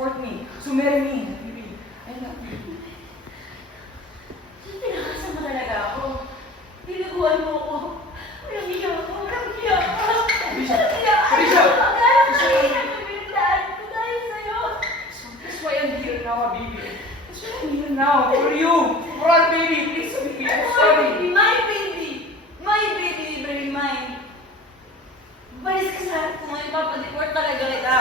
support me. So marry me, baby. I love you. Pinakasan mo talaga ako. Pinuguan mo ako. Walang iyak ako. Walang iyak ako. Alicia! Walang iyak ako. Alicia! Akala ko na iyak ang pinagdaan ko dahil sa'yo. So that's why I'm here now, baby. That's why I'm here now. For you. For our baby. Please, baby. I'm sorry. My baby. My baby, baby, mine. Balis ka sa akin kung may papadeport talaga kita.